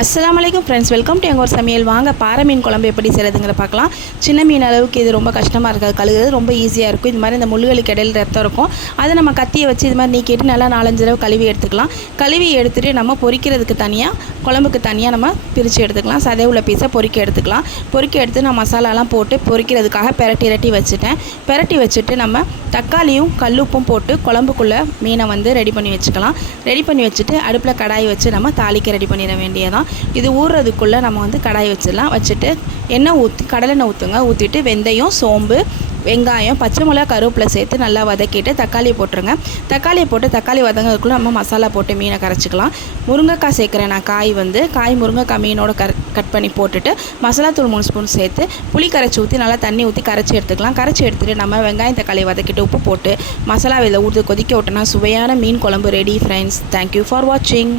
அஸ்லாம் அலைக்கும் friends welcome to எங்கள் ஒரு சமையல் வாங்க பாறை மீன் குழம்பு எப்படி செய்கிறதுங்கிற பார்க்கலாம். சின்ன மீன் அளவுக்கு இது ரொம்ப கஷ்டமாக இருக்காது கழுகுறது ரொம்ப ஈஸியாக இருக்கும். இது மாதிரி இந்த முள்ளுகளுக்கு இடையில் ரத்தம் இருக்கும். அதை நம்ம கத்தியை வச்சு இது மாதிரி நீக்கிட்டு நல்லா நாலஞ்சு தடவை கழுவி எடுத்துக்கலாம். கழுவி எடுத்துகிட்டு நம்ம பொறிக்கிறதுக்கு தனியாக குழம்புக்கு தனியாக நம்ம பிரித்து எடுத்துக்கலாம். சதை உள்ள பீஸை பொறிக்க எடுத்துக்கலாம். பொறிக்க எடுத்து நான் மசாலாலாம் போட்டு பொரிக்கிறதுக்காக பெரட்டி இரட்டி வச்சுட்டேன். பெரட்டி வச்சுட்டு நம்ம தக்காளியும் கல்லுப்பும் போட்டு குழம்புக்குள்ளே மீனை வந்து ரெடி பண்ணி வச்சுக்கலாம். ரெடி பண்ணி வச்சுட்டு அடுப்பில் கடாய் வச்சு நம்ம தாளிக்க ரெடி பண்ணிட வேண்டியதான் இது ஊறுறதுக்குள்ளே நம்ம வந்து கடாய் வச்சிடலாம். வச்சுட்டு எண்ணெய் ஊற்றி கடலெண்ணெய் ஊற்றுங்க ஊற்றிட்டு வெந்தயம் சோம்பு வெங்காயம் பச்சை மிளகா கருவேப்பிலை சேர்த்து நல்லா வதக்கிட்டு தக்காளியை போட்டுருங்க. தக்காளியை போட்டு தக்காளி வதங்கிறதுக்குள்ளே நம்ம மசாலா போட்டு மீனை கரைச்சிக்கலாம். முருங்கைக்காய் சேர்க்குறேன் நான் காய் வந்து காய் முருங்கைக்காய் மீனோட கர கட் பண்ணி போட்டுட்டு மசாலா தூள் மூணு ஸ்பூன் சேர்த்து புளி கரைச்சி ஊற்றி நல்லா தண்ணி ஊற்றி கரைச்சி எடுத்துக்கலாம். கரைச்சி எடுத்துகிட்டு நம்ம வெங்காயம் தக்காளி வதக்கிட்டு உப்பு போட்டு மசாலா இதில் ஊற்றி கொதிக்க விட்டோன்னா சுவையான மீன் குழம்பு ரெடி ஃப்ரெண்ட்ஸ் தேங்க்யூ ஃபார் வாட்சிங்